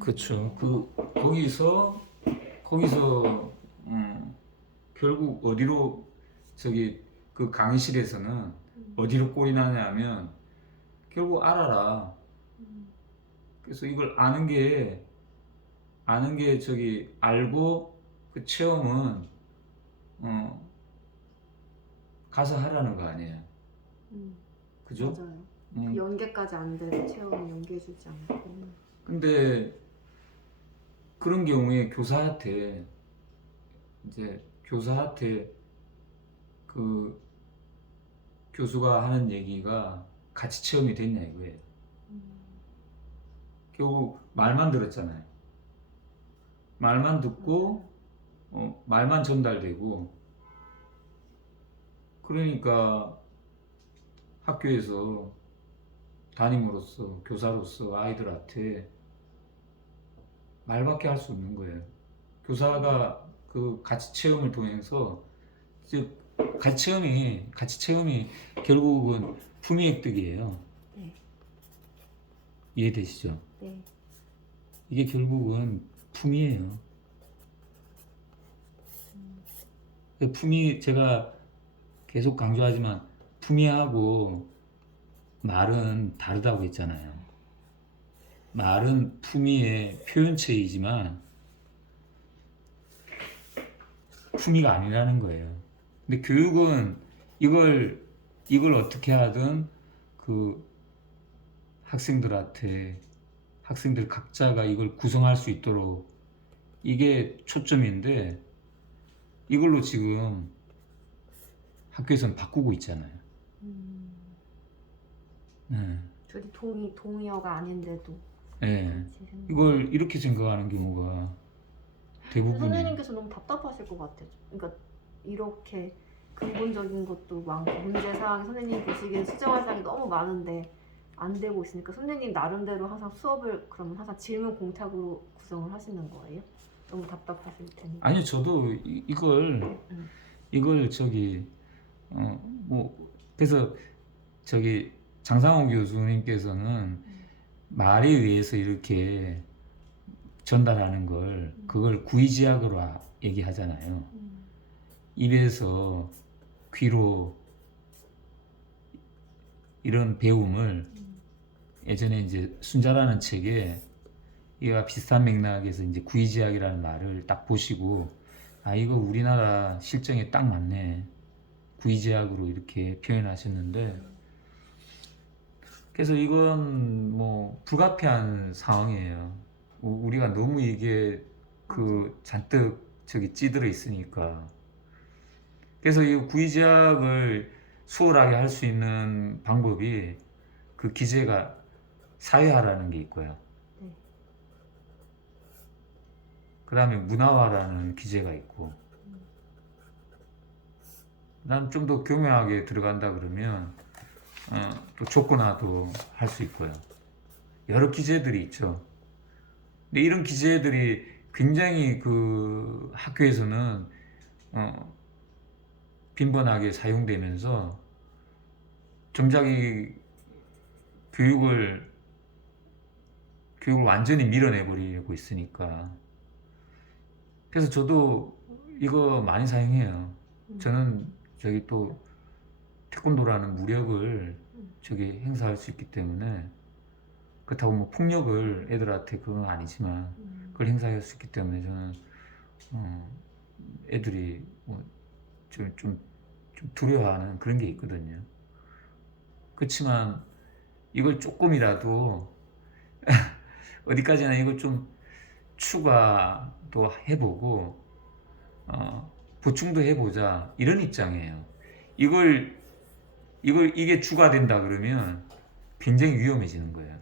그렇죠. 거기서 결국 어디로 저기 그 강의실에서는 어디로 꼴이 나냐면 결국 알아라. 그래서 이걸 아는 게 저기 알고 그 체험은 가서 하라는 거 아니에요. 그죠? 맞아요. 그 연계까지 안 돼도 체험을 연계해주지 않고. 근데 그런 경우에 교사한테 그 교수가 하는 얘기가 같이 체험이 됐냐 이거예요. 결국 말만 들었잖아요. 말만 듣고 말만 전달되고, 그러니까 학교에서 담임으로서 교사로서 아이들한테 말밖에 할 수 없는 거예요. 교사가 그 같이 체험을 통해서, 즉 같이 체험이 결국은 품위 획득이에요. 네. 이해되시죠? 네. 이게 결국은 품위예요. 품위, 제가 계속 강조하지만 품위하고 말은 다르다고 했잖아요. 말은 품위의 표현체이지만 품위가 아니라는 거예요. 근데 교육은 이걸 어떻게 하든 그 학생들 각자가 이걸 구성할 수 있도록, 이게 초점인데 이걸로 지금 학교에서는 바꾸고 있잖아요. 네. 둘이 동의어가 아닌데도. 네. 이걸 이렇게 생각하는 경우가 대부분이에요. 선생님께서 너무 답답하실 것 같아요. 그러니까 이렇게 근본적인 것도 많고 문제 사항이 선생님 보시기엔 수정할 사항이 너무 많은데 안 되고 있으니까 선생님 나름대로 항상 수업을 그러면 항상 질문 공탁으로 구성을 하시는 거예요? 너무 답답하실 텐데. 아니요, 저도 이걸 저기 뭐 그래서 저기 장상호 교수님께서는 말에 의해서 이렇게 전달하는 걸, 그걸 구의지학으로 얘기하잖아요. 입에서 귀로 이런 배움을, 예전에 이제 순자라는 책에 이와 비슷한 맥락에서 이제 구의지학이라는 말을 딱 보시고, 아, 이거 우리나라 실정에 딱 맞네, 구의지학으로 이렇게 표현하셨는데, 그래서 이건 뭐 불가피한 상황이에요. 우리가 너무 이게 그 잔뜩 저기 찌들어 있으니까. 그래서 이 구의지학을 수월하게 할 수 있는 방법이, 그 기제가 사회화라는 게 있고요. 그 다음에 문화화라는 기제가 있고, 그 다음 좀 더 교묘하게 들어간다 그러면 또 조건화도 할 수 있고요. 여러 기제들이 있죠. 근데 이런 기제들이 굉장히 그 학교에서는 빈번하게 사용되면서 정작 이 교육을 완전히 밀어내버리고 있으니까. 그래서 저도 이거 많이 사용해요. 저는 저기 또 태권도라는 무력을 저기 행사할 수 있기 때문에, 그렇다고 뭐 폭력을 애들한테, 그건 아니지만 그걸 행사할 수 있기 때문에 저는 애들이 뭐 좀 두려워하는 그런 게 있거든요. 그렇지만 이걸 조금이라도 어디까지나 이걸 좀 추가도 해보고 보충도 해보자, 이런 입장이에요. 이게 주가 된다 그러면 굉장히 위험해지는 거예요.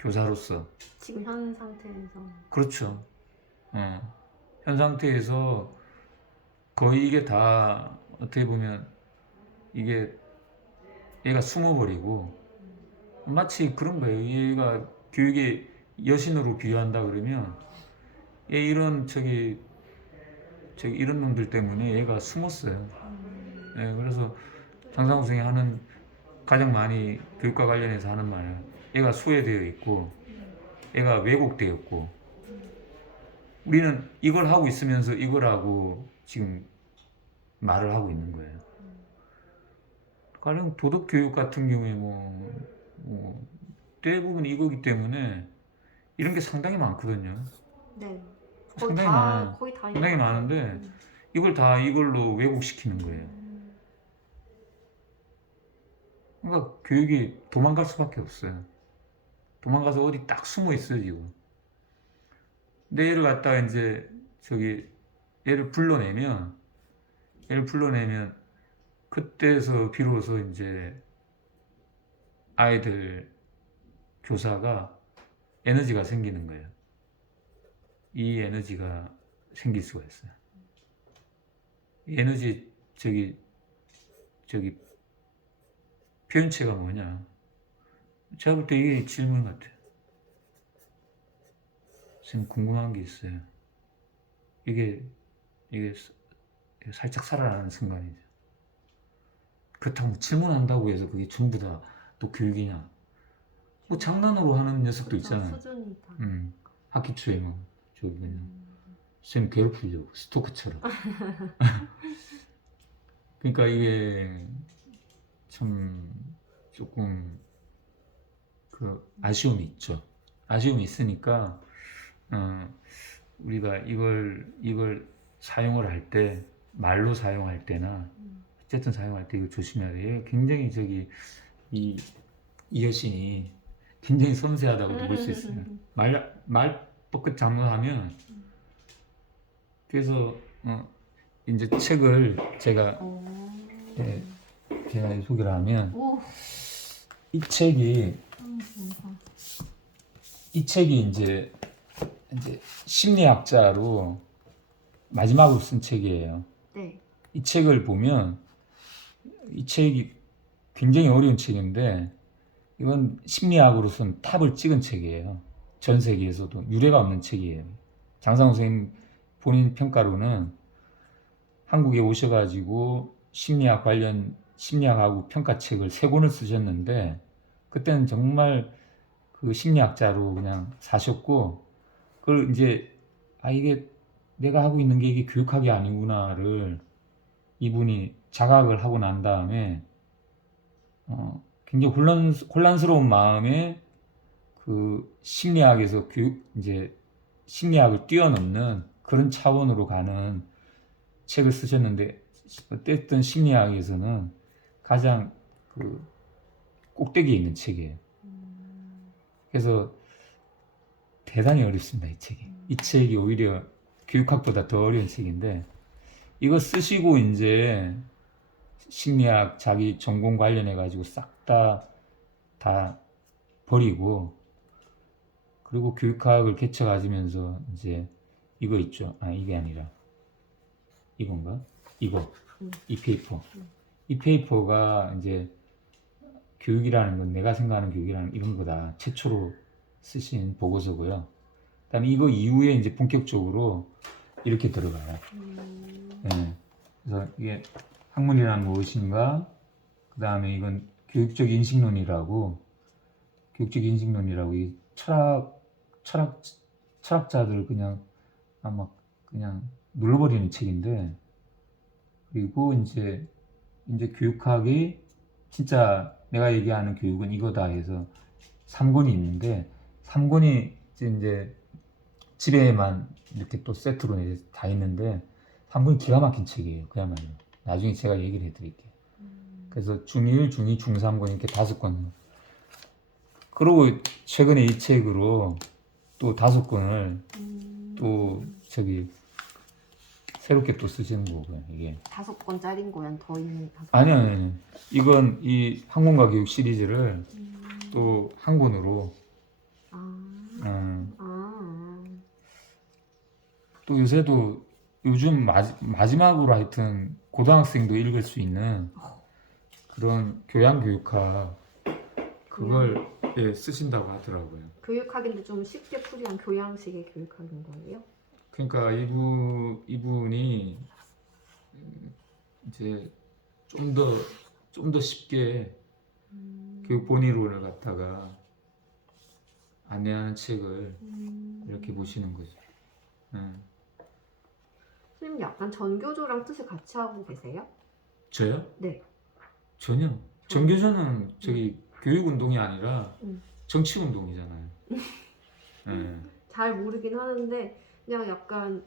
교사로서. 지금 현 상태에서. 그렇죠. 현 상태에서 거의 이게 다 어떻게 보면 이게 얘가 숨어버리고, 마치 그런 거예요. 얘가 교육의 여신으로 비유한다 그러면, 얘 이런 이런 놈들 때문에 얘가 숨었어요. 예, 그래서 장상우 선생이 가장 많이 교육과 관련해서 하는 말이에요. 얘가 소외되어 있고 애가 왜곡되었고 우리는 이걸 하고 있으면서 이거라고 지금 말을 하고 있는 거예요. 가령 도덕 교육 같은 경우에 뭐 대부분 이거기 때문에 이런 게 상당히 많거든요. 네. 상당히 많아요. 거의 다 상당히 있는 것 많은데 같아요. 이걸 다 이걸로 왜곡시키는 거예요. 그러니까 교육이 도망갈 수밖에 없어요. 도망가서 어디 딱 숨어 있어요, 지금. 근데 얘를 갖다가 이제 저기 얘를 불러내면 그때서 비로소 이제 아이들 교사가 에너지가 생기는 거예요. 이 에너지가 생길 수가 있어요. 이 에너지 저기 표현체가 뭐냐? 제가 볼 때 이게 질문 같아요. 지금 궁금한 게 있어요. 이게 살짝 살아나는 순간이죠. 그렇다고 질문한다고 해서 그게 전부 다 또 교육이냐? 뭐 장난으로 하는 녀석도 그쵸, 있잖아요. 수준이 다. 학기 초에 막 저기 그냥 쌤 괴롭히려고 스토커처럼. 그러니까 이게 참 조금 그 아쉬움이 있죠. 아쉬움이 있으니까 우리가 이걸 사용을 할 때 말로 사용할 때나 어쨌든 사용할 때 이거 조심해야 돼요. 굉장히 이 여신이 굉장히 섬세하다고도 볼 수 있어요. 말 뻗끝 잘못하면 그래서 이제 책을 제가 오. 예, 제가 소개를 하면 오. 이 책이 감사. 이제 심리학자로 마지막으로 쓴 책이에요. 네. 이 책을 보면 이 책이 굉장히 어려운 책인데 이건 심리학으로서는 탑을 찍은 책이에요. 전 세계에서도 유례가 없는 책이에요. 장상호 선생님 본인 평가로는 한국에 오셔가지고 심리학 관련 심리학하고 평가책을 3권을 쓰셨는데 그때는 정말 그 심리학자로 그냥 사셨고 그걸 이제 이게 내가 하고 있는 게 이게 교육학이 아니구나를 이분이 자각을 하고 난 다음에 굉장히 혼란스러운 마음에 그 심리학에서 이제 심리학을 뛰어넘는 그런 차원으로 가는 책을 쓰셨는데 어쨌든 심리학에서는 가장 그 꼭대기에 있는 책이에요. 그래서 대단히 어렵습니다, 이 책이. 이 책이 오히려 교육학보다 더 어려운 책인데 이거 쓰시고 이제 심리학 자기 전공 관련해 가지고 싹 다 버리고 그리고 교육학을 개척 가지면서 이제 이거 있죠. 이게 아니라 이건가? 이 페이퍼. 이 페이퍼가 이제 교육이라는 건 내가 생각하는 교육이라는 이런 거다. 최초로 쓰신 보고서고요. 그다음에 이거 이후에 이제 본격적으로 이렇게 들어가요. 네. 그래서 이게 학문이란 무엇인가? 그다음에 이건 교육적 인식론이라고 이 철학자들 그냥 아마 그냥 눌러버리는 책인데 그리고 이제 교육학이 진짜 내가 얘기하는 교육은 이거다 해서 3권이 있는데 3권이 이제 집에만 이렇게 또 세트로 다 있는데 3권이 기가 막힌 책이에요. 그야말로. 나중에 제가 얘기를 해드릴게요. 그래서 중1, 중2, 중3권 이렇게 5권. 그리고 최근에 이 책으로 또 5권을 또 새롭게 또 쓰시는 거고요. 이게 5권짜리인 거야? 더 있는 5권? 아니요. 이건 이 학문과 교육 시리즈를 또 한 권으로 또 요새도 요즘 마지막으로 하여튼 고등학생도 읽을 수 있는 그런 교양교육학 그걸 쓰신다고 하더라고요. 교육학인데 좀 쉽게 풀이한 교양식의 교육학인 거예요? 그러니까 이분이 이제 좀 더 쉽게 교육 본이론을 갖다가 안내하는 책을 이렇게 보시는 거죠. 예. 선생님 약간 전교조랑 뜻을 같이 하고 계세요? 저요? 네. 전혀. 정교조는 저기 교육운동이 아니라 음. 정치운동이잖아요. 예. 잘 모르긴 하는데 그냥 약간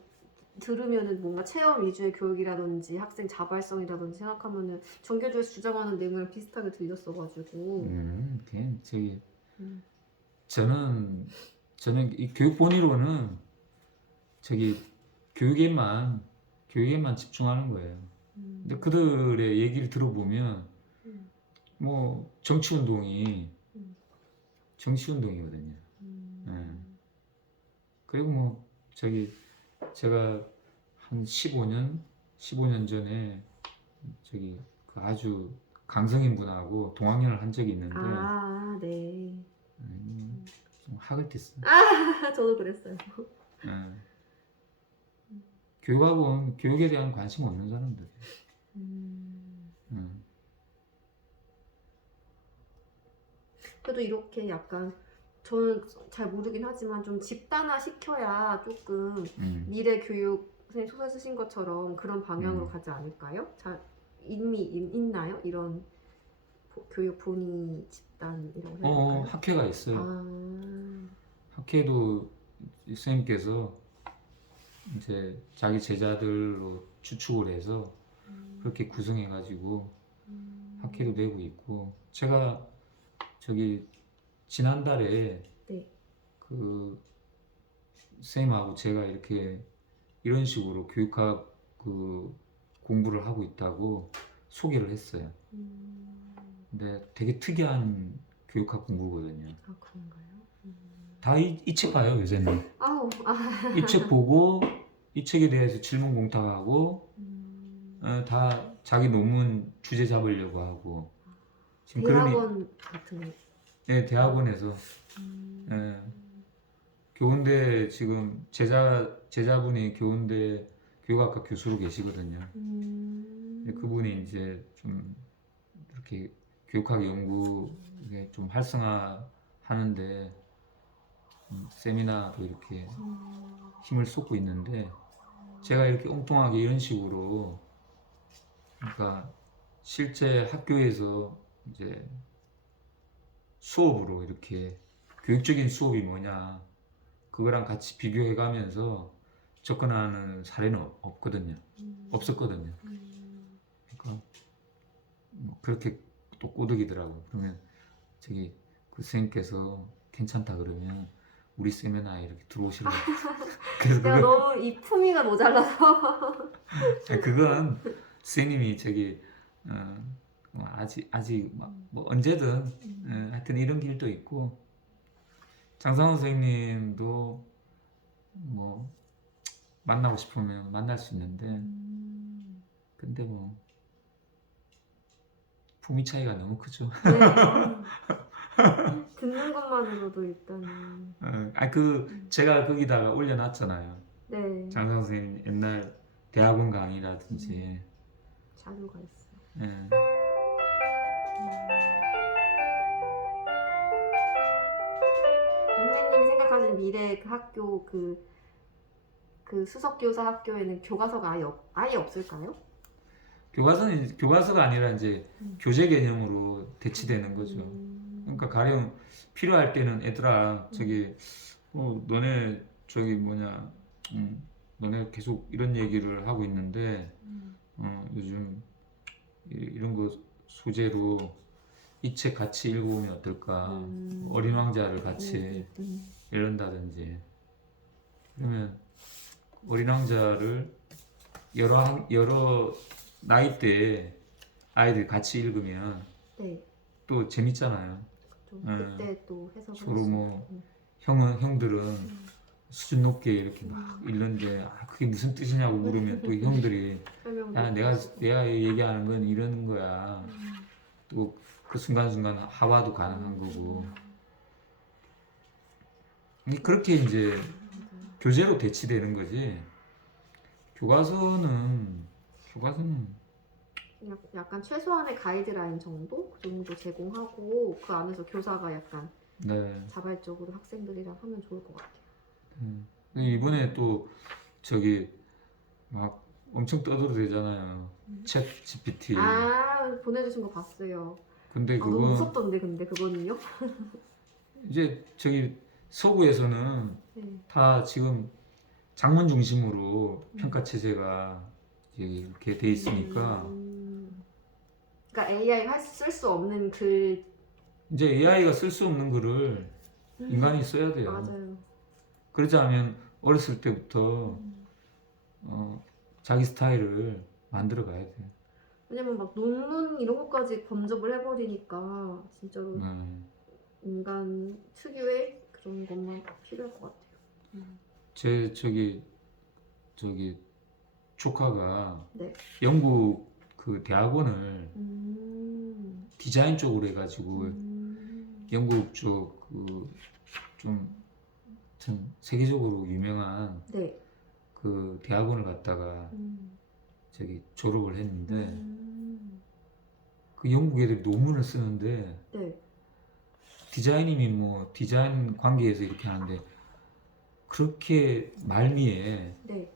들으면은 뭔가 체험 위주의 교육이라든지 학생 자발성이라든지 생각하면은 전교조에서 주장하는 내용이랑 비슷하게 들렸어가지고. 그냥 저기 음. 저는 이 교육 본의로는 저기 교육에만 집중하는 거예요. 근데 그들의 얘기를 들어보면 음. 뭐 정치운동이 음. 정치운동이거든요. 그리고 뭐 저기 제가 한 15년 전에 저기 그 아주 강성인 분하고 동학년을 한 적이 있는데 아, 네. 좀 학을 뗐어요. 저도 그랬어요. 예. 교육학원 교육에 대한 관심 없는 사람들. 그래도 이렇게 약간 저는 잘 모르긴 하지만 좀 집단화 시켜야 조금 미래 교육 선생님 소설 쓰신 것처럼 그런 방향으로 가지 않을까요? 잘 이미 있나요? 이런 교육 본의 집단이라고 해야 될까요? 학회가 있어요. 아, 학회도 선생님께서 이제 자기 제자들로 추측을 해서 그렇게 구성해가지고 학회도 내고 있고 제가 저기 지난달에 네. 그 쌤하고 제가 이렇게 이런 식으로 교육학 그 공부를 하고 있다고 소개를 했어요. 근데 되게 특이한 교육학 공부거든요. 아, 그런가요? 다 이 책 봐요, 요새는. 아우, 이 책 보고 이 책에 대해서 질문 공탁하고 다 자기 논문 주제 잡으려고 하고 지금 대학원 같은 거. 네, 대학원에서 예, 교운대 지금 제자분이 교운대 교육학과 교수로 계시거든요. 근데 그분이 이제 좀 이렇게 교육학 연구에 좀 활성화하는데 세미나도 이렇게 힘을 쏟고 있는데 제가 이렇게 엉뚱하게 이런 식으로 그러니까 실제 학교에서 이제 수업으로 이렇게 교육적인 수업이 뭐냐 그거랑 같이 비교해 가면서 접근하는 사례는 없거든요. 없었거든요. 그러니까 뭐 그렇게 또 꼬드기더라고요. 그러면 저기 그 선생님께서 괜찮다 그러면 우리 세미나에 이렇게 들어오시려고. 그래서 내가 그거 너무 이 품위가 모자라서. 그건 선생님이 저기 아직 뭐 언제든 하여튼 이런 길도 있고 장상호 선생님도 뭐 만나고 싶으면 만날 수 있는데 근데 뭐 품위 차이가 너무 크죠. 네. 듣는 것만으로도 일단은. 제가 거기다가 올려놨잖아요. 네. 장상호 선생님 옛날 대학원 강의라든지 자료가 있어요. 예. 선생님이 생각하시는 미래 그 학교 그 수석교사 학교에는 교과서가 아예 없을까요? 교과서가 아니라 이제 교재 개념으로 대치되는 거죠. 그러니까 가령 필요할 때는 애들아 저기 너네 저기 뭐냐 너네 계속 이런 얘기를 하고 있는데 요즘 이런 거 소재로 이 책 같이 읽어보면 어떨까? 어린 왕자를 같이 읽는다든지 그러면 어린 왕자를 여러 나이대 아이들 같이 읽으면 네. 또 재밌잖아요. 그때 또 해석을 서로 할수 뭐 있고. 형들은 수준 높게 이렇게 막 읽는데 그게 무슨 뜻이냐고 물으면 또 형들이 설명도 야 내가 얘기하는 건 이런 거야. 또 그 순간순간 하와도 가능한 거고. 그렇게 이제 교재로 대치되는 거지. 교과서는 약간 최소한의 가이드라인 정도? 그 정도 제공하고 그 안에서 교사가 약간 네. 자발적으로 학생들이랑 하면 좋을 것 같아요. 이번에 또 저기 막 엄청 떠들어대잖아요. 챗 GPT. 아, 보내주신 거 봤어요. 근데 아, 너무 그건 무섭던데 근데 그거는요? 이제 저기 서구에서는 네. 다 지금 장문 중심으로 평가 체제가 이제 이렇게 돼 있으니까 그러니까 AI 쓸 수 없는 글. 이제 AI가 쓸 수 없는 글을 인간이 써야 돼요. 맞아요. 그러지 않으면 어렸을 때부터 자기 스타일을 만들어 가야 돼요. 왜냐면 막 논문 이런 것까지 범접을 해버리니까 진짜로 인간 특유의 그런 것만 필요할 것 같아요. 제 저기 조카가 네. 영국 그 대학원을 디자인 쪽으로 해가지고 영국 쪽 그 좀 세계적으로 유명한 네. 그 대학원을 갔다가 저기 졸업을 했는데 그 영국 애들이 논문을 쓰는데 네. 디자인이면 뭐 디자인 관계에서 이렇게 하는데 그렇게 말미에 네.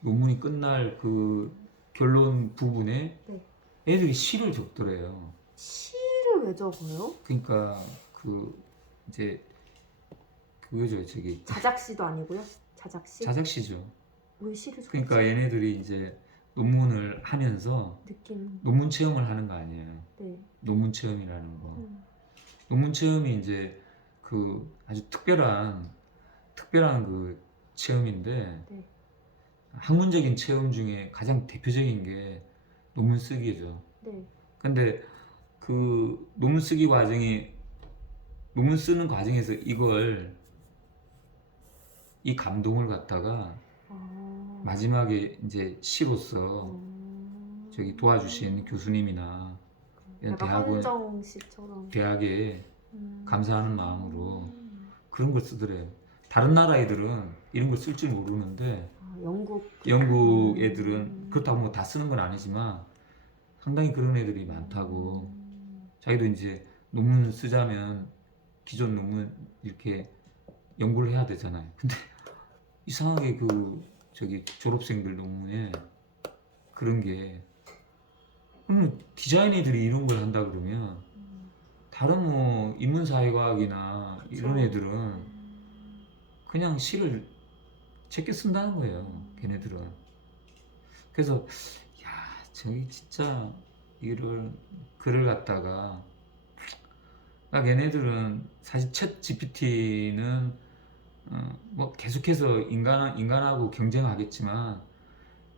논문이 끝날 그 결론 부분에 네. 애들이 시를 적더래요. 시를 왜 적어요? 그러니까 그 이제 그거죠 저기 자작시도 아니고요? 자작시? 자작시죠. 왜 시를 적지? 그러니까 얘네들이 이제 논문을 하면서 느낌. 논문 체험을 하는 거 아니에요. 네. 논문 체험이라는 거. 논문 체험이 이제 그 아주 특별한 그 체험인데 네. 학문적인 체험 중에 가장 대표적인 게 논문 쓰기죠. 네. 근데 그 논문 쓰기 과정이 논문 쓰는 과정에서 이 감동을 갖다가 마지막에 이제 시로서 저기 도와주신 교수님이나 이런 약간 대학원 헌정시처럼. 대학에 감사하는 마음으로 그런 걸 쓰더래요. 다른 나라 애들은 이런 걸 쓸 줄 모르는데 영국 애들은 그렇다고 뭐 다 쓰는 건 아니지만 상당히 그런 애들이 많다고. 자기도 이제 논문 쓰자면 기존 논문 이렇게 연구를 해야 되잖아요. 근데 이상하게 그 저기 졸업생들 논문에 그런 게 디자인 애들이 이런 걸 한다 그러면 다른 뭐 인문사회과학이나 이런 그쵸. 애들은 그냥 시를 제껴 쓴다는 거예요. 걔네들은. 그래서 야 저기 진짜 이를 글을 갖다가 딱 얘네들은 사실 챗 GPT는 뭐 계속해서 인간하고 경쟁하겠지만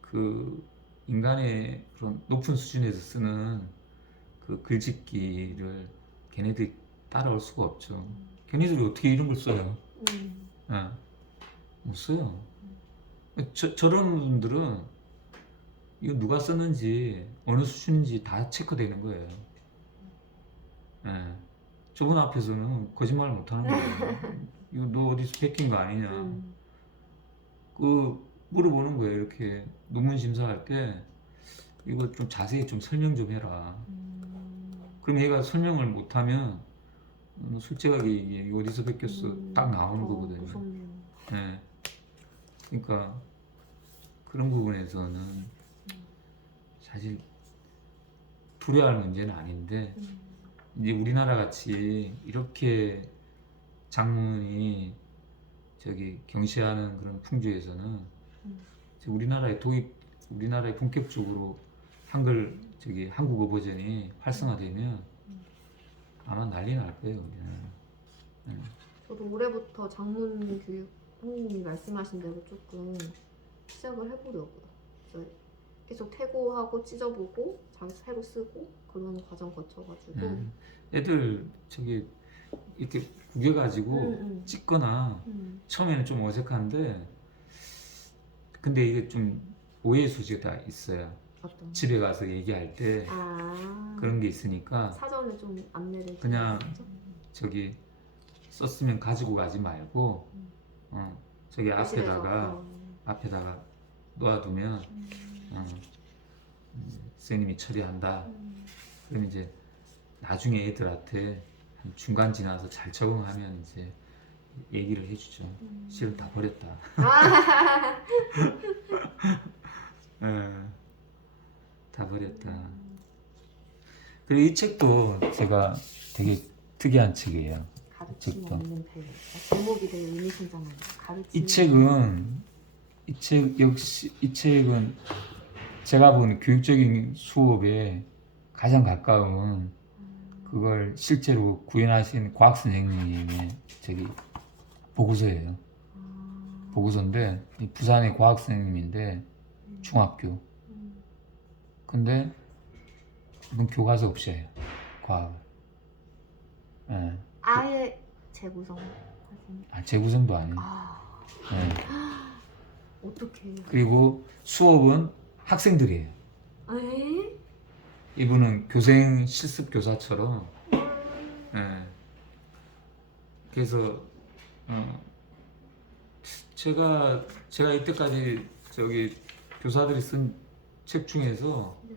그 인간의 그런 높은 수준에서 쓰는 그 글짓기를 걔네들이 따라올 수가 없죠. 걔네들이 어떻게 이런 걸 써요? 예, 못 써요. 저런 분들은 이거 누가 썼는지 어느 수준인지 다 체크되는 거예요. 예. 저분 앞에서는 거짓말 못 하는 거예요. 이거 너 어디서 베낀 거 아니냐. 그 물어보는 거예요. 이렇게 논문 심사할 때 이거 좀 자세히 좀 설명 좀 해라. 그럼 얘가 설명을 못하면 솔직하게 이게 어디서 베꼈어 딱 나오는 거거든요. 무섭네요. 예. 그러니까 그런 부분에서는 사실 두려워할 문제는 아닌데 이제 우리나라 같이 이렇게 장문이 저기 경시하는 그런 풍조에서는 우리나라에 본격적으로 한글 저기 한국어 버전이 활성화되면 아마 난리 날 거예요. 우리나라. 저도 올해부터 장문 교육 선생님이 말씀하신 대로 조금 시작을 해보려고요. 그래서 계속 태고하고 찢어보고 자기 새로 쓰고 그런 과정 거쳐가지고 애들 저기 이렇게 구겨가지고 찍거나 처음에는 좀 어색한데 근데 이게 좀 오해 소지가 있어요. 어떤 집에 가서 얘기할 때 그런 게 있으니까 사전에 좀 안내를 그냥 해주셨죠? 저기 썼으면 가지고 가지 말고 저기 교실에서. 앞에다가 놓아두면 선생님이 처리한다. 그럼 이제 나중에 애들한테 중간 지나서 잘 적응하면 이제 얘기를 해주죠. 실은 다 버렸다. 아, 예, 다 버렸다. 그리고 이 책도 제가 되게 특이한 책이에요. 가르침이 책도. 없는 배. 제목이 되게 의미심장해요. 가르침. 이 책 역시 이 책은 제가 본 교육적인 수업에 가장 가까운 그걸 실제로 구현하신 과학 선생님의 저기 보고서예요. 보고서인데 이 부산의 과학 선생님인데 중학교. 근데 이건 교과서 없이 해요. 과학을. 예. 아예 재구성 하신. 재구성도 아니에요. 아, 예. 어떻게? 그리고 수업은 학생들이에요. 에? 이분은 교생 실습 교사처럼. 예. 그래서 제가 이때까지 저기 교사들이 쓴 책 중에서 네.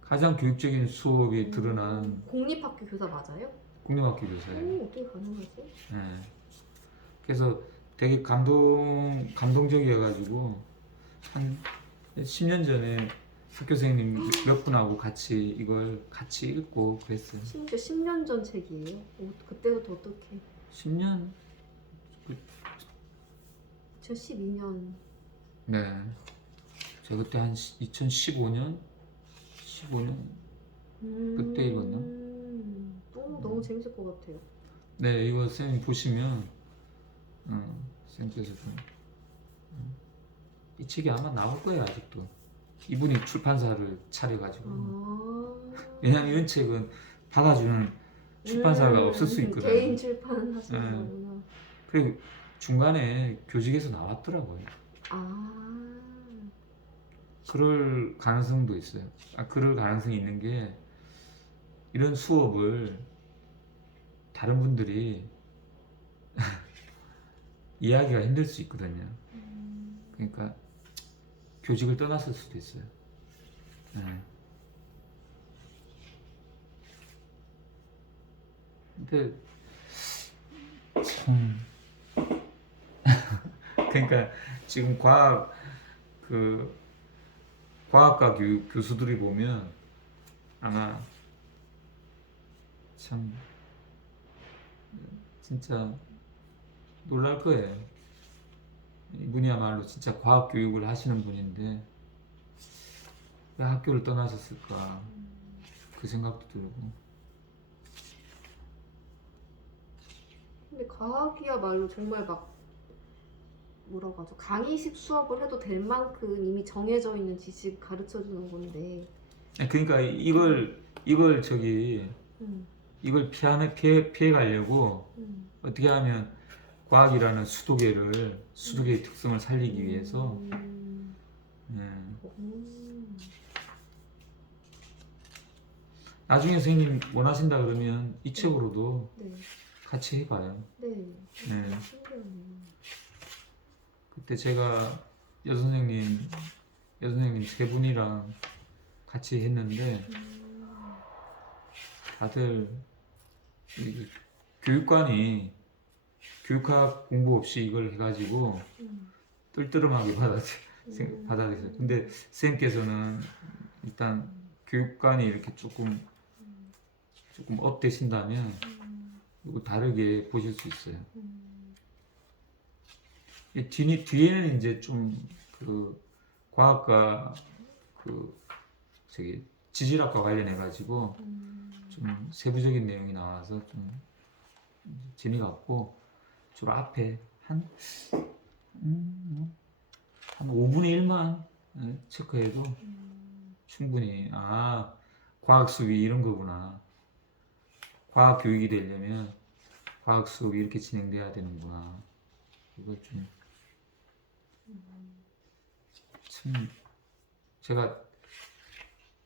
가장 교육적인 수업이 드러난 공립학교 교사 맞아요? 국립학교 교사예요. 오, 어떻게 가능하지? 예. 그래서 되게 감동적이어가지고 한 10년 전에 학교 선생님 몇 분하고 같이 이걸 같이 읽고 그랬어요. 심지어 10년 전 책이에요. 오, 그때부터 어떻게? 10년? 저 12년. 네. 제가 그때 한 2015년? 15년? 그때 읽었나? 너무 재밌을 것 같아요. 네, 이거 선생님 보시면 선생님께서 좀 이 책이 아마 나올 거예요, 아직도. 이분이 출판사를 차려가지고. 왜냐면 이런 책은 받아주는 출판사가 없을 수 있거든요. 개인 출판 하시는 네. 거구나. 그리고 중간에 교직에서 나왔더라고요. 아, 그럴 가능성도 있어요. 그럴 가능성이 있는 게 이런 수업을 다른 분들이 이해하기가 힘들 수 있거든요. 그러니까 교직을 떠났을 수도 있어요. 네. 근데 참 그러니까 지금 과학과 교수들이 보면 아마 참 진짜 놀랄 거예요. 이분이야말로 진짜 과학 교육을 하시는 분인데 왜 학교를 떠나셨을까 그 생각도 들고. 근데 과학이야말로 정말 막 뭐라고 하죠? 강의식 수업을 해도 될 만큼 이미 정해져 있는 지식 가르쳐 주는 건데. 그러니까 이걸 저기 음, 이걸 피해 가려고 어떻게 하면 과학이라는 수도계의 특성을 살리기 위해서 나중에 선생님 원하신다 그러면 이 책으로도 네, 같이 해봐요. 네, 네. 신기하네요. 그때 제가 여선생님 세 분이랑 같이 했는데 다들 이 교육관이 교육학 공부 없이 이걸 해가지고 뜰뜨름하게 받아들였어요. 근데 선생님께서는 일단 교육관이 이렇게 조금 업되신다면 이거 다르게 보실 수 있어요. 뒤에는 이제 좀 그 과학과 그 저기 지질학과 관련해 가지고 좀 세부적인 내용이 나와서 좀 재미가 없고 주로 앞에 한 5분의 1만 체크해도 충분히 과학 수업이 이런 거구나. 과학 교육이 되려면 과학 수업이 이렇게 진행돼야 되는구나. 이걸 좀 참 제가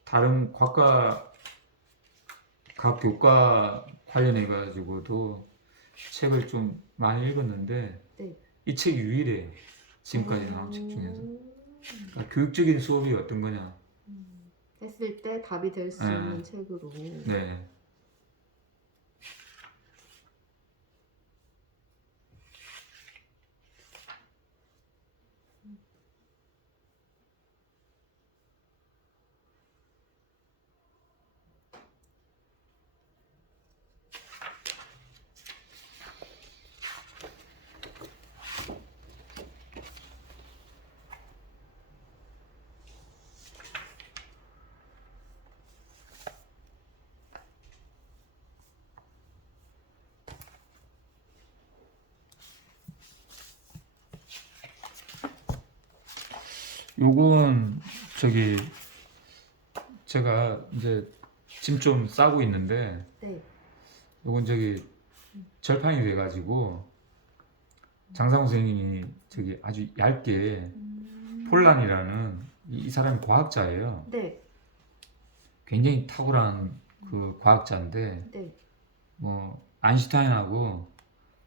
다른 과학 교과 관련해 가지고도 책을 좀 많이 읽었는데 네. 이 책이 유일해요. 지금까지 나온 책 중에서. 그러니까 교육적인 수업이 어떤 거냐. 했을 때 답이 될 수 네. 있는 책으로. 네. 요건 저기 제가 이제 짐 좀 싸고 있는데 네. 요건 저기 절판이 돼가지고 장상우 선생님이 저기 아주 얇게 폴란이라는 이 사람이 과학자예요. 네. 굉장히 탁월한 그 과학자인데 네. 뭐 아인슈타인하고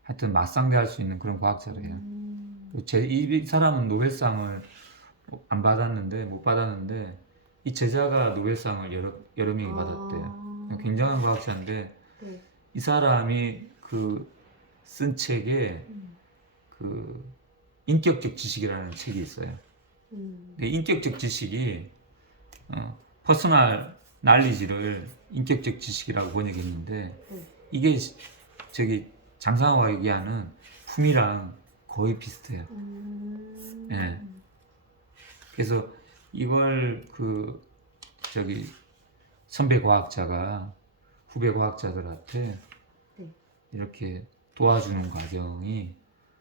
하여튼 맞상대할 수 있는 그런 과학자래요. 이 사람은 노벨상을 안 받았는데 못 받았는데 이 제자가 노벨상을 여러 명이 받았대요. 굉장한 과학자인데 네. 이 사람이 그 쓴 책에 그 인격적 지식이라는 책이 있어요. 근데 인격적 지식이 퍼스널 날리지를 인격적 지식이라고 번역했는데 이게 저기 장상호가 얘기하는 품이랑 거의 비슷해요. 예. 그래서 이걸 그 저기 선배 과학자가 후배 과학자들한테 네. 이렇게 도와주는 과정이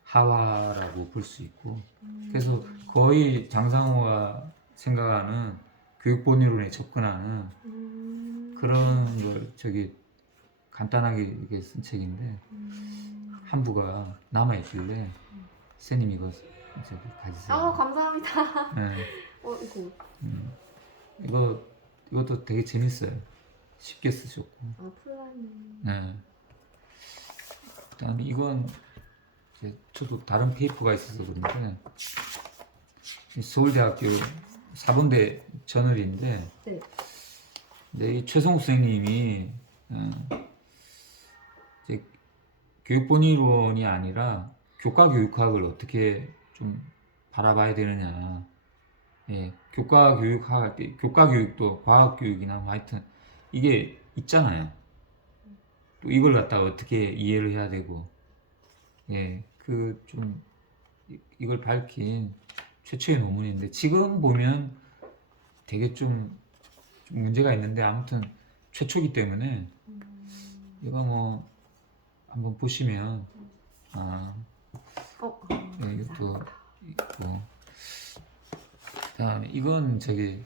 하와라고 볼 수 있고 그래서 거의 장상호가 생각하는 교육본이론에 접근하는 그런 걸 저기 간단하게 이렇게 쓴 책인데 한부가 남아있길래 선생님 이거 저기 가지세요. 아, 감사합니다. 네. 이거. 이것도 되게 재밌어요. 쉽게 쓰셨고. 아, 폴란이. 네. 그다음에 이건 이제 저도 다른 페이퍼가 있어서 그런데 서울대학교 4번대 저널인데 네. 이 최성욱 선생님이 이제 교육본이론이 아니라 교과 교육학을 어떻게 좀 바라봐야 되느냐. 예, 교과 교육할 때 교과 교육도 과학 교육이나 뭐 하여튼 이게 있잖아요. 또 이걸 갖다가 어떻게 이해를 해야 되고, 예, 그 좀 이걸 밝힌 최초의 논문인데 지금 보면 되게 좀 문제가 있는데 아무튼 최초기 때문에 이거 뭐 한번 보시면 예, 이것도 있고 그다음에 이건 저기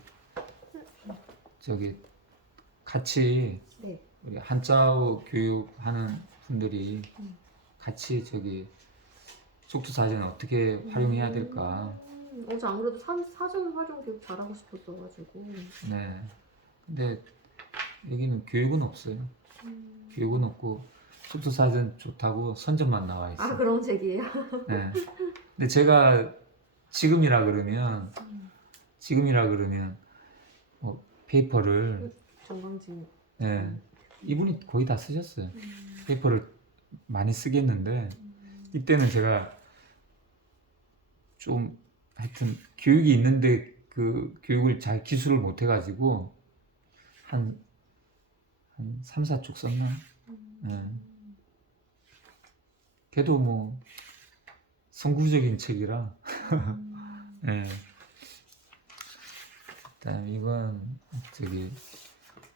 같이 네. 우리 한자어 교육하는 분들이 같이 저기 속초사전 어떻게 활용해야 될까. 어제 안 그래도 사전 활용 교육 잘하고 싶었어가지고. 네. 근데 여기는 교육은 없어요. 교육은 없고 속초사전 좋다고 선전만 나와 있어요. 아, 그런 책이에요? 네. 근데 제가 지금이라 그러면 뭐 페이퍼를 정광진. 네. 이분이 거의 다 쓰셨어요. 페이퍼를 많이 쓰겠는데 이때는 제가 좀 하여튼 교육이 있는데 그 교육을 잘 기술을 못 해가지고 한 3, 4쪽 썼나? 네. 걔도 뭐 선구적인 책이라 네. 일단 이건 저기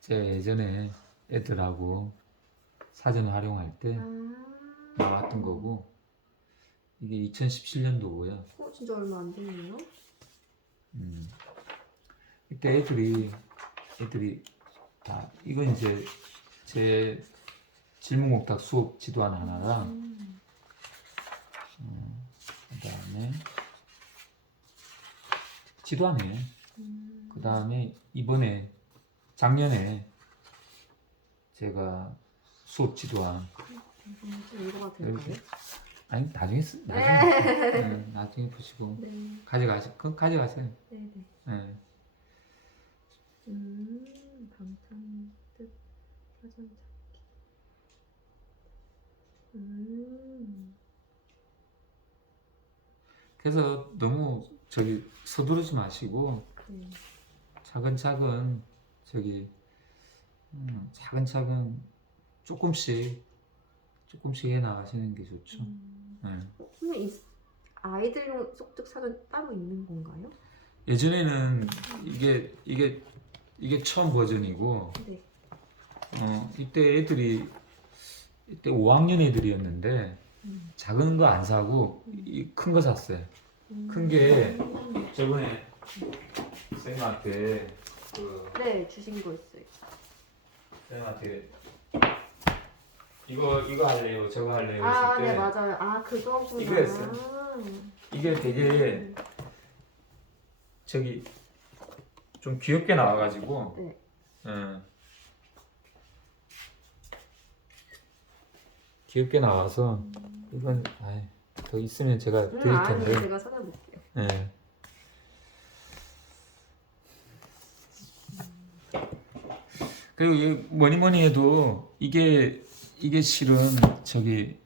제가 예전에 애들하고 사전 활용할 때 나왔던 거고 이게 2017년도고요. 진짜 얼마 안 됐네요. 이때 애들이 다 이건 이제 제 질문곡답 수업 지도안 하나랑 그다음에 지도안이에요. 그다음에 이번에 작년에 제가 수업 지도안 좀 읽어봐도 될까요? 아니 나중에 네. 나중에 보시고 네. 가져가세요. 네네. 네. 방탄 뜻 사전 찾기. 그래서 너무 저기 서두르지 마시고 차근차근 저기 차근차근 조금씩 해 나가시는 게 좋죠. 네. 그러면 이 아이들용 속뜻 사전 따로 있는 건가요? 예전에는 이게 처음 버전이고 네. 이때 5학년 애들이었는데 작은 거 안 사고 큰 거 샀어요. 큰 게 저번에 쌤한테 그 네, 주신 거 있어요. 쌤한테 이거 할래요, 저거 할래요 아, 했을 네, 때 맞아요. 아, 그거구나. 이거였어요. 이게 되게 저기 좀 귀엽게 나와가지고 네. 귀엽게 나와서 이건 더 있으면 제가 드릴 아니, 텐데. 제가 찾아볼게요. 예. 그리고 뭐니 해도 이게 실은 저기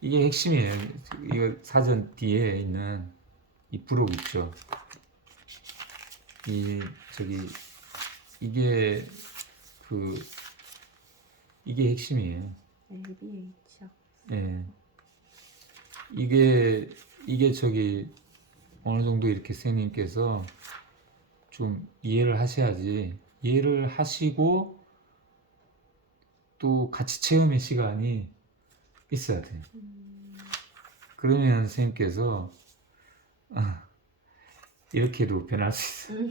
이게 핵심이에요. 이거 사전 뒤에 있는 이 부록 있죠. 이게 이게 핵심이에요. LBH. 예. 이게 어느 정도 이렇게 선생님께서 좀 이해를 하셔야지, 이해를 하시고 또 같이 체험의 시간이 있어야 돼요. 그러면 선생님께서 이렇게도 변할 수 있어요.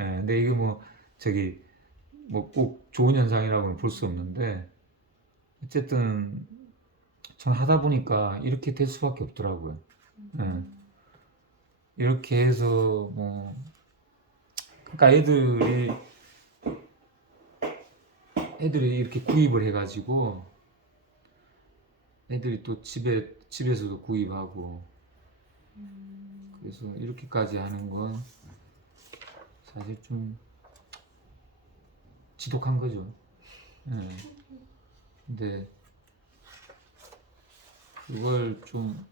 예, 근데 이게 뭐 꼭 좋은 현상이라고는 볼 수 없는데 어쨌든 전 하다 보니까 이렇게 될 수밖에 없더라고요. 예. 이렇게 해서 그러니까 애들이 이렇게 구입을 해가지고 애들이 또 집에서도 구입하고 그래서 이렇게까지 하는 건 사실 좀 지독한 거죠. 예. 근데 그걸 좀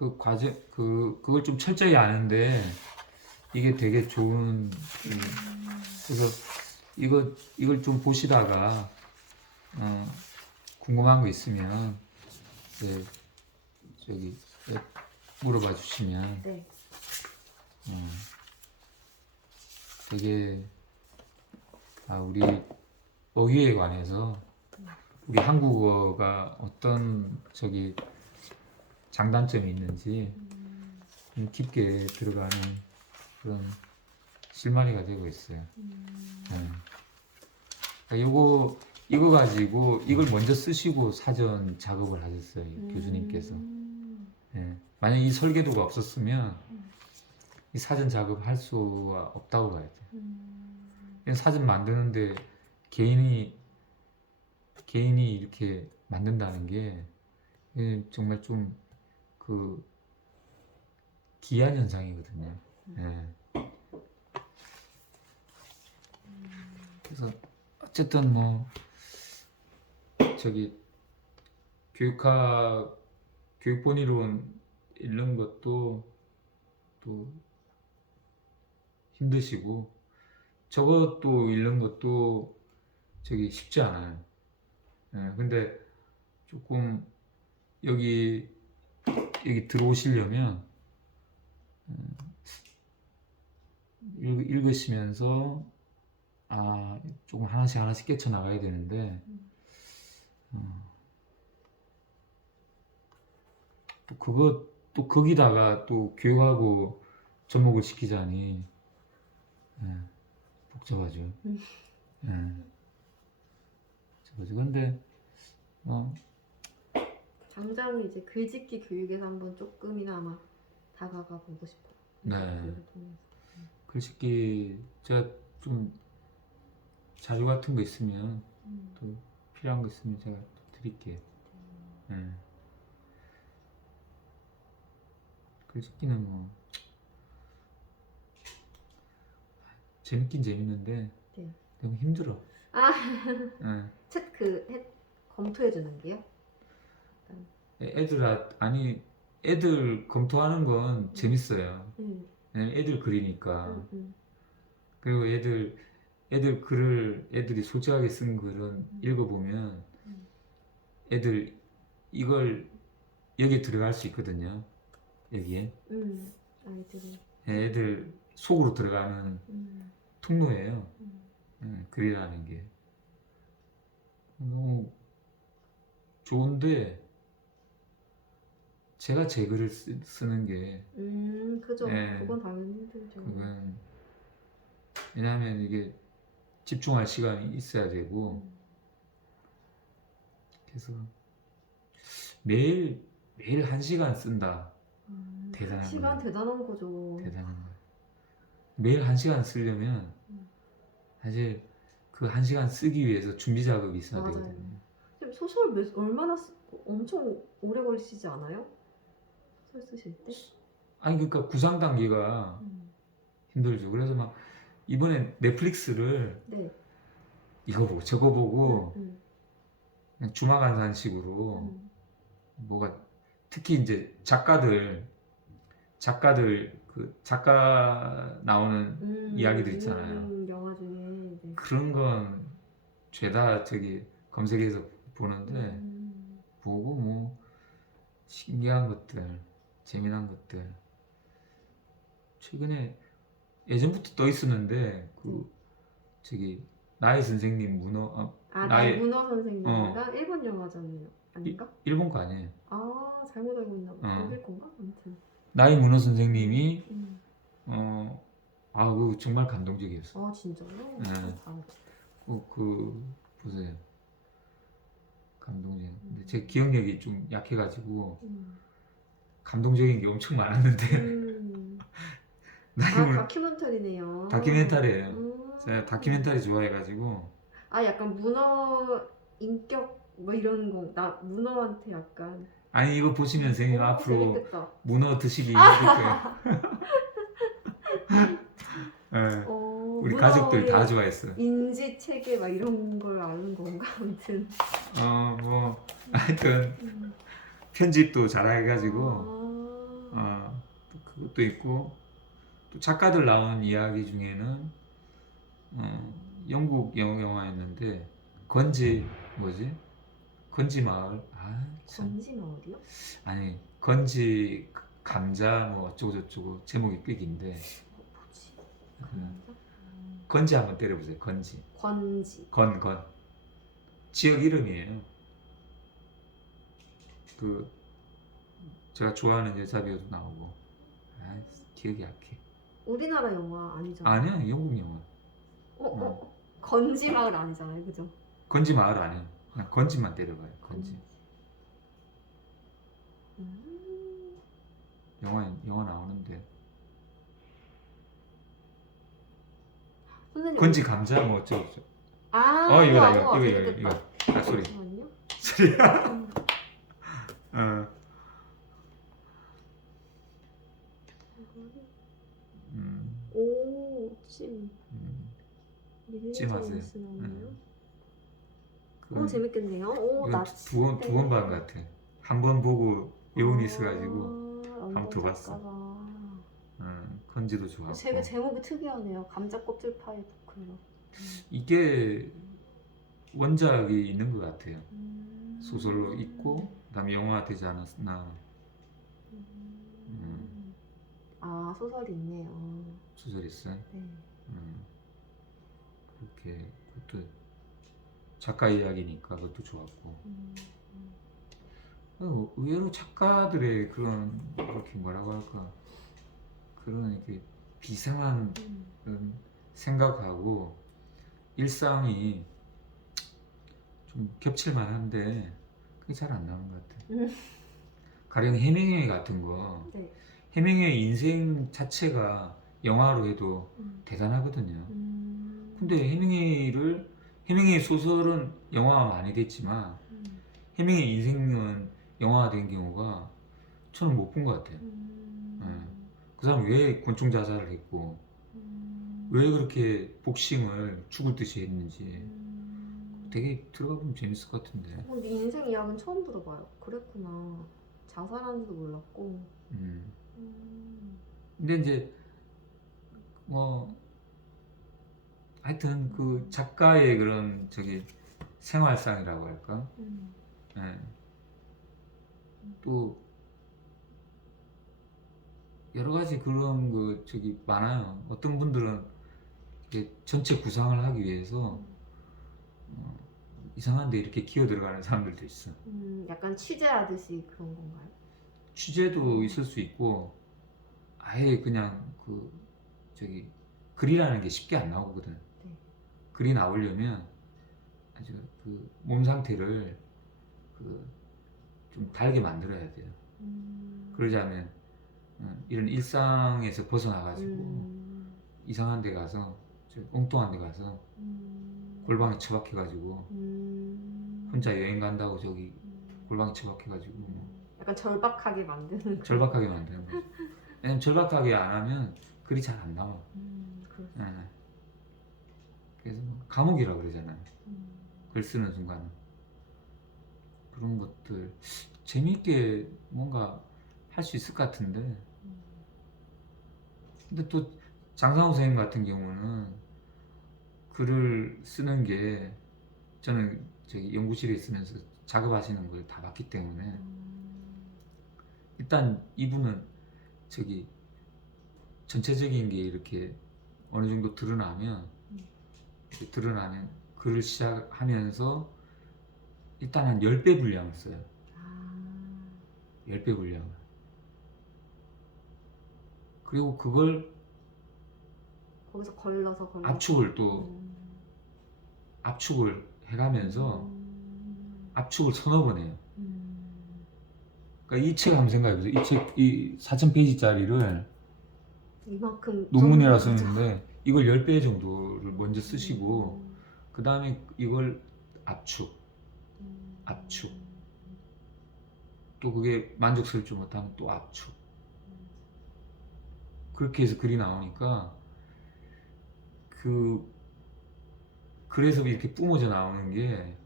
그걸 좀 철저히 아는데 이게 되게 좋은 그래서 이걸 좀 보시다가 궁금한 거 있으면 저기 물어봐 주시면 네. 되게 우리 어휘에 관해서 우리 한국어가 어떤 장단점이 있는지 좀 깊게 들어가는 그런 실마리가 되고 있어요. 이거 가지고 이걸 먼저 쓰시고 사전 작업을 하셨어요, 교수님께서. 예. 만약 이 설계도가 없었으면 이 사전 작업을 할 수가 없다고 봐야 돼요. 사전 만드는데 개인이 이렇게 만든다는 게 정말 좀 기이한 현상이거든요. 예. 그래서 어쨌든 교육본 이론 읽는 것도 또 힘드시고 저것도 읽는 것도 쉽지 않아요. 예, 근데 조금 여기 들어오시려면 읽으시면서 조금 하나씩 깨쳐 나가야 되는데 또 거기다가 또 교육하고 접목을 시키자니 복잡하죠. 복잡하죠. 근데 당장 이제 글짓기 교육에서 한번 조금이나마 다가가 보고 싶어요. 네. 교육을 통해서. 글짓기 제가 좀 자료 같은 거 있으면 또 필요한 거 있으면 제가 또 드릴게요. 글짓기는 재밌긴 재밌는데 네. 너무 힘들어. 검토해 주는 게요? 애들 검토하는 건 재밌어요. 왜냐면 애들 그리니까. 그리고 애들이 솔직하게 쓴 글은 읽어보면 애들 이걸 여기에 들어갈 수 있거든요. 여기에. 아이들이. 애들 속으로 들어가는 통로예요. 글이라는 게. 너무 좋은데 제가 제 글을 쓰는 게 그죠. 예. 그건 당연히 힘들죠. 그건 왜냐하면 이게 집중할 시간이 있어야 되고 그래서 매일 1시간 쓴다. 대단한 시간 거예요. 대단한 거죠. 대단한 거예요. 매일 1시간 쓰려면 사실 그 1시간 쓰기 위해서 준비 작업이 있어야 맞아요. 되거든요. 지금 소설 얼마나 엄청 오래 걸리시지 않아요? 소설 쓰실 때? 아니 그러니까 구상 단계가 힘들죠. 그래서 막 이번에 넷플릭스를 네. 이거 보고 저거 보고 음, 그냥 주마간산식으로 음. 뭐가 특히 이제 작가들 그 작가 나오는 이야기들 있잖아요. 영화 중에. 네. 그런 건 죄다 저기 검색해서 보는데 보고 뭐 신기한 것들, 재미난 것들. 최근에 예전부터 떠 있었는데 그 저기 나의 선생님 문어 나의 문어 선생님인가? 일본 영화잖아요. 아닌가? 일본 거 아니에요. 아, 잘못 알고 있나 봐. 독일 건가? 아무튼. 나의 문어 선생님이 음. 그거 정말 감동적이었어. 아, 진짜요? 네. 다. 그 보세요. 감동적. 근데 제 기억력이 좀 약해가지고 감동적인 게 엄청 많았는데 나의 문어 다큐멘터리네요. 다큐멘터리예요. 제가 다큐멘터리 좋아해가지고 약간 문어 인격 뭐 이런 거. 나 문어한테 약간. 아니 이거 보시면 선생님 앞으로 재밌겠다. 문어 드시기 힘들 거예요. 네. 우리 가족들 다 좋아했어. 인지 체계 막 이런 걸 아는 건가? 아무튼. 뭐 하여튼 편집도 잘해가지고 또 그것도 있고 또 작가들 나온 이야기 중에는 영국 영화였는데 건지 뭐지? 건지 마을 참. 건지 마을이요? 아니 건지 감자 뭐 어쩌고 저쩌고 제목이 꽤 긴데 뭐지? 건지 한번 때려보세요. 건지 건 지역 이름이에요. 그 제가 좋아하는 여자 배우도 나오고 기억이 약해. 우리나라 영화 아니잖아요. 아니야 영국 영화. 건지 마을 아니잖아요, 그죠? 건지 마을 아니야. 그냥 건지만 때려봐요. 건지. 영화 나오는데 선생님 건지 감자 뭐 어쩌고 저쩌고. 이거 소리. 잠시만요. 소리야. 오, 찜. 찜하세요. 오, 재밌겠네요. 오, 나 두번 본 것 같아. 한 번 보고 여운이 있어가지고 한번 더 봤어. 건지도 좋았고. 제목이 특이하네요. 감자 껍질 파이 부클럽. 이게 원작이 있는 것 같아요. 소설로 있고 그다음에 영화 되지 않았나. 소설이 있네요. 소설 있어요. 네. 그렇게 그것도 작가 이야기니까 그것도 좋았고. 의외로 작가들의 그런 이렇게 뭐라고 할까 그런 이렇게 비상한 그런 생각하고 일상이 좀 겹칠만한데 그게 잘 안 나오는 것 같아. 가령 해밍웨이 같은 거. 네. 해밍웨이 인생 자체가 영화로 해도 대단하거든요. 근데 해밍웨이 소설은 영화가 많이 됐지만 해밍웨이 인생은 영화가 된 경우가 저는 못 본 것 같아요. 그 사람 왜 권총 자살을 했고 왜 그렇게 복싱을 죽을 듯이 했는지 되게 들어가 보면 재밌을 것 같은데. 근데 인생 이야기는 처음 들어봐요. 그랬구나. 자살하는지도 몰랐고. 근데 이제 뭐 하여튼 그 작가의 그런 저기 생활상이라고 할까? 또 여러 가지 그런 그 저기 많아요. 어떤 분들은 이게 전체 구상을 하기 위해서 이상한데 이렇게 기어 들어가는 사람들도 있어. 약간 취재하듯이 그런 건가요? 취재도 있을 수 있고 아예 그냥 그 저기 글이라는 게 쉽게 안 나오거든. 네. 글이 나오려면 아주 그 몸 상태를 그 좀 달게 만들어야 돼요. 그러자면 이런 일상에서 벗어나가지고 이상한 데 가서 엉뚱한 데 가서 골방에 처박혀가지고 혼자 여행 간다고 저기 골방에 처박혀가지고 뭐 약간 절박하게 만드는 거. 절박하게 만드는 거죠. 왜냐면 절박하게 안 하면 글이 잘 안 나와. 그렇죠. 예. 그래서 뭐 감옥이라고 그러잖아요. 글 쓰는 순간은. 그런 것들 재미있게 뭔가 할 수 있을 것 같은데. 근데 또 장상호 선생님 같은 경우는 글을 쓰는 게 저는 저기 연구실에 있으면서 작업하시는 걸 다 봤기 때문에 일단 이분은 저기 전체적인 게 이렇게 어느 정도 드러나면 글을 시작하면서 일단 한 10배 분량을 써요. 10배 분량을. 그리고 그걸 거기서 걸러서 압축을 또 압축을 해가면서 압축을 서너 번 해요. 그러니까 이 책 한번 생각해보세요. 이 책, 이 4,000페이지짜리를 이만큼 논문이라 좀- 쓰는데 이걸 10배 정도를 먼저 쓰시고 그 다음에 이걸 압축 또 그게 만족스럽지 못하면 또 압축 그렇게 해서 글이 나오니까 그 그래서 이렇게 뿜어져 나오는 게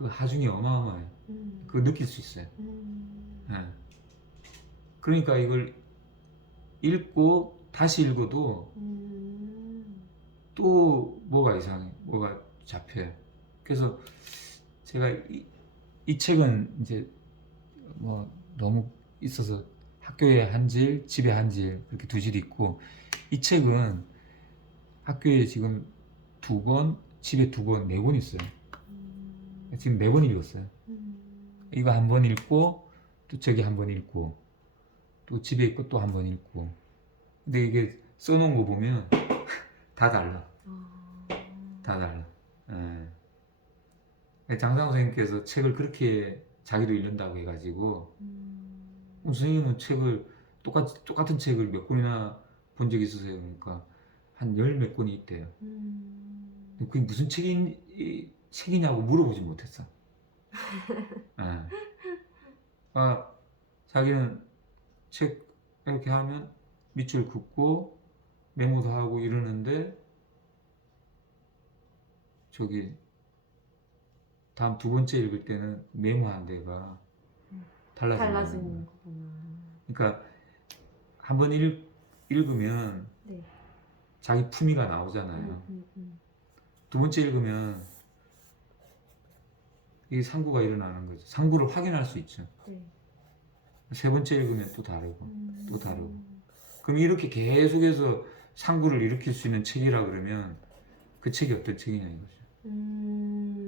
그 하중이 어마어마해요. 그거 느낄 수 있어요. 예. 그러니까 이걸 읽고 다시 읽어도 또 뭐가 이상해, 뭐가 잡혀요. 그래서 제가 이 책은 이제 뭐 너무 있어서 학교에 한 질, 집에 한 질, 이렇게 두 질 있고 이 책은 학교에 지금 2권, 집에 2권, 4권 있어요. 지금 4번 읽었어요. 이거 한 번 읽고 또 저기 한 번 읽고 또 집에 있고 또 한 번 읽고 근데 이게 써놓은 거 보면 다 달라. 다 달라. 예. 장상호 선생님께서 책을 그렇게 자기도 읽는다고 해가지고 선생님은 책을 똑같은 책을 몇 권이나 본 적이 있으세요? 그러니까 한 10몇 권이 있대요. 그게 무슨 책이냐고 물어보지 못했어. 예. 아, 자기는 책 이렇게 하면 밑줄 긋고 메모도 하고 이러는데 저기 다음 2번째 읽을 때는 메모한 데가 달라지는 거예요. 거구나. 그러니까 한 번 읽으면 네. 자기 품위가 나오잖아요. 2번째 읽으면 이게 상구가 일어나는 거죠. 상구를 확인할 수 있죠. 네. 3번째 읽으면 또 다르고 또 다르고. 그럼 이렇게 계속해서 상구를 일으킬 수 있는 책이라 그러면 그 책이 어떤 책이냐 이거죠.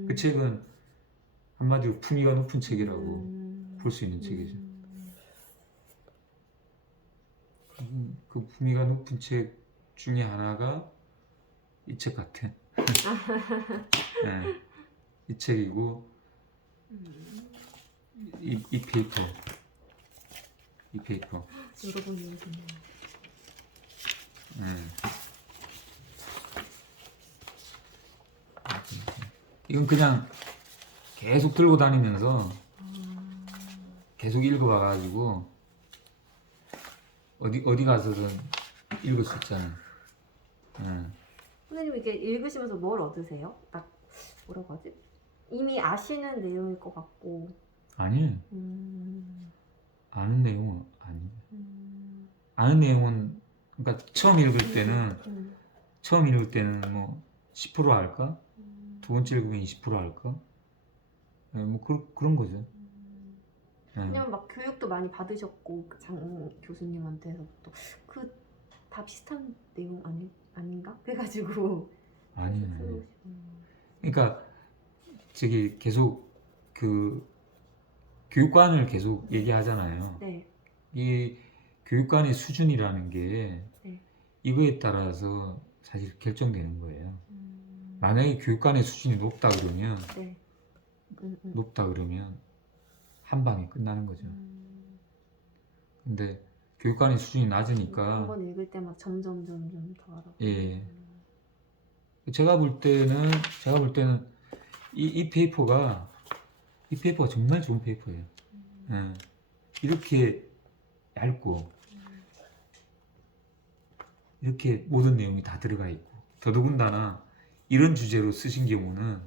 그 책은 한마디로 품위가 높은 책이라고 볼 수 있는 책이죠. 그 품위가 높은 책 중에 하나가 이 책 같아. 네. 이 책이고 이 페이퍼 여러 번 읽으셨네요. 네. 이건 그냥 계속 들고 다니면서 계속 읽어봐가지고 어디 가서든 읽을 수 있잖아요. 선생님 이게 읽으시면서 뭘 얻으세요? 딱 뭐라고 하지? 이미 아시는 내용일 것 같고. 아니 아는 내용은 아니. 아는 내용은 그러니까 처음 읽을 때는 뭐 10% 할까? 2번째 읽으면 20% 할까? 네, 뭐 그런 거죠. 왜냐면 막 교육도 많이 받으셨고 그 장 교수님한테서부터 그 다 비슷한 내용 아닌가? 그래가지고 아니에요. 그러니까 저기 계속 그 교육관을 계속 얘기하잖아요. 네. 이 교육관의 수준이라는 게 네. 이거에 따라서 사실 결정되는 거예요. 음. 만약에 교육관의 수준이 높다 그러면 네. 한 방에 끝나는 거죠. 근데 교육관의 수준이 한 낮으니까 번 읽을 때마다 점점 더 알아. 예. 제가 볼 때는 이 페이퍼가 정말 좋은 페이퍼예요. 예. 이렇게 얇고 이렇게 모든 내용이 다 들어가 있고 더더군다나 이런 주제로 쓰신 경우는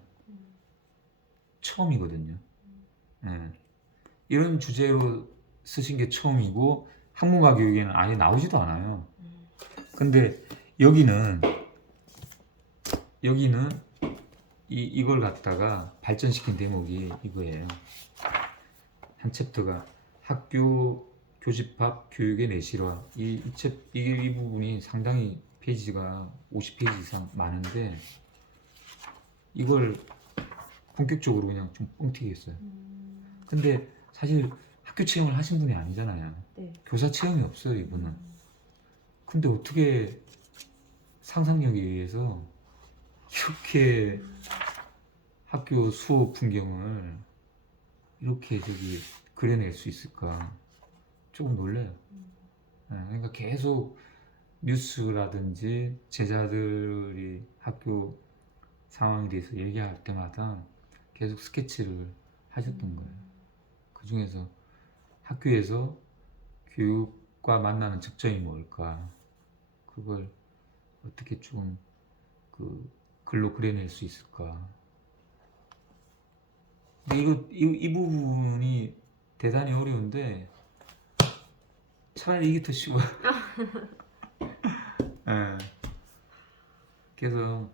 처음이거든요. 예. 이런 주제로 쓰신 게 처음이고 학문과 교육에는 아예 나오지도 않아요. 근데 여기는 이걸 갖다가 발전시킨 대목이 이거예요. 한 챕터가 학교 교집합 교육의 내실화. 이 부분이 상당히 페이지가 50페이지 이상 많은데 이걸 본격적으로 그냥 좀 뻥튀기했어요. 근데 사실 학교 체험을 하신 분이 아니잖아요. 네. 교사 체험이 없어요, 이분은. 근데 어떻게 상상력에 의해서 이렇게 학교 수업 풍경을 이렇게 그려낼 수 있을까? 조금 놀래요. 그러니까 계속 뉴스라든지 제자들이 학교 상황에 대해서 얘기할 때마다 계속 스케치를 하셨던 거예요. 그 중에서 학교에서 교육과 만나는 접점이 뭘까? 그걸 어떻게 좀 글로 그려낼 수 있을까? 근데 이 부분이 대단히 어려운데 차라리 이게 더 쉬워요. 예. 그래서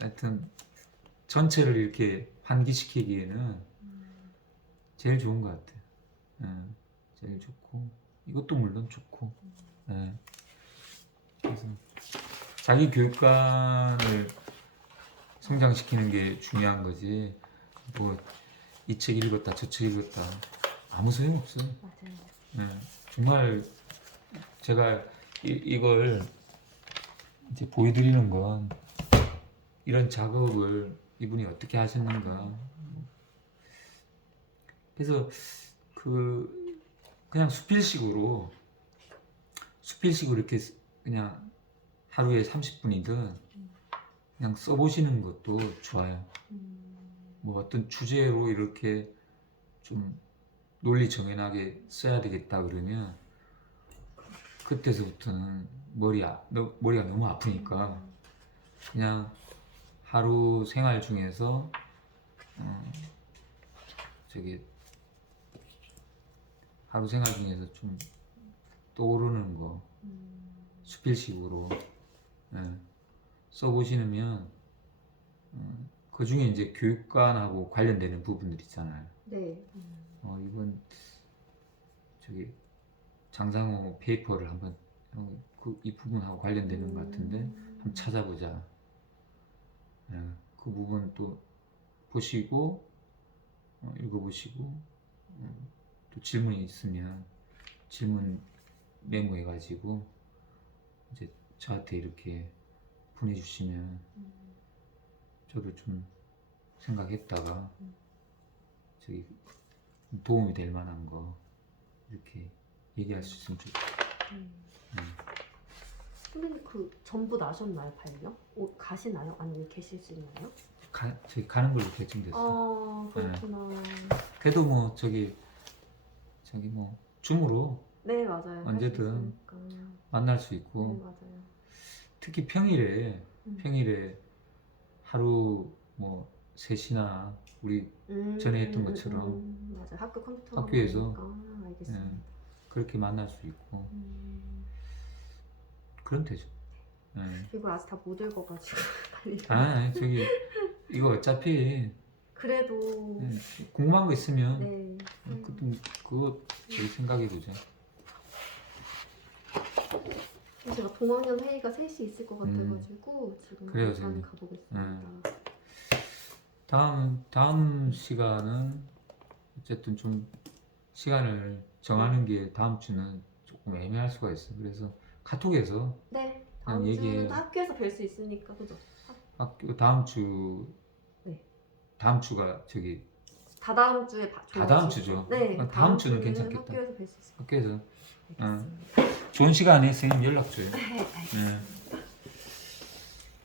하여튼 전체를 이렇게 환기시키기에는 제일 좋은 것 같아요. 예. 제일 좋고 이것도 물론 좋고. 예. 그래서 자기 교육관을 성장시키는 게 중요한 거지. 뭐 이 책 읽었다 저 책 읽었다 아무 소용 없어요. 맞아요. 예. 정말 제가 이걸 이제 보여드리는 건 이런 작업을 이분이 어떻게 하셨는가. 그래서 그냥 수필식으로 이렇게 그냥 하루에 30분이든 그냥 써보시는 것도 좋아요. 뭐 어떤 주제로 이렇게 좀 논리 정연하게 써야 되겠다 그러면 그때서부터는 머리가 너무 아프니까 그냥 하루 생활 중에서 좀 떠오르는 거 수필식으로 써보시면 그 중에 이제 교육관하고 관련되는 부분들 있잖아요. 네. 이건 장상호 페이퍼를 한번 이 부분하고 관련되는 것 같은데 한번 찾아보자. 그 부분 또 보시고 읽어보시고 또 질문이 있으면 질문 메모해가지고 이제 저한테 이렇게 보내주시면 저도 좀 생각했다가 도움이 될 만한 거 이렇게 얘기할 수 있으면 좋겠어요. 선생님 전부 나셨나요, 발령? 가시나요? 아니면 계실 수 있나요? 저기 가는 걸로 결정됐어요. 그렇구나. 그래도 뭐 뭐 줌으로 네, 맞아요. 언제든 할수 있으니까. 만날 수 있고 네, 맞아요. 특히 평일에 하루 뭐 3시나 우리 전에 했던 것처럼 맞아요. 학교 컴퓨터 학교에서 알겠습니다. 그렇게 만날 수 있고 그럼 되죠. 이걸 아직 다 못 읽어가지고 이거 어차피 그래도 궁금한 거 있으면 네. 그거 제 생각이고죠. 제가 동학년 회의가 3시 있을 것 같아가지고 지금 그래요, 잠깐 선생님. 가보겠습니다. 다음 시간은 어쨌든 좀 시간을 정하는 게 다음 주는 조금 애매할 수가 있어. 그래서 카톡에서 네. 그냥 다음 주는 얘기해요. 또 학교에서 뵐 수 있으니까 그죠? 학교 다음 주 네. 다음 주가 저기 다다음 주에 다다음 주죠. 네. 다음 주는 괜찮겠다. 학교에서 뵐 수 있을 것 학교에서 같아요. 알겠습니다. 좋은 시간에 선생님 연락 줘요. 네, 알겠습니다. 네.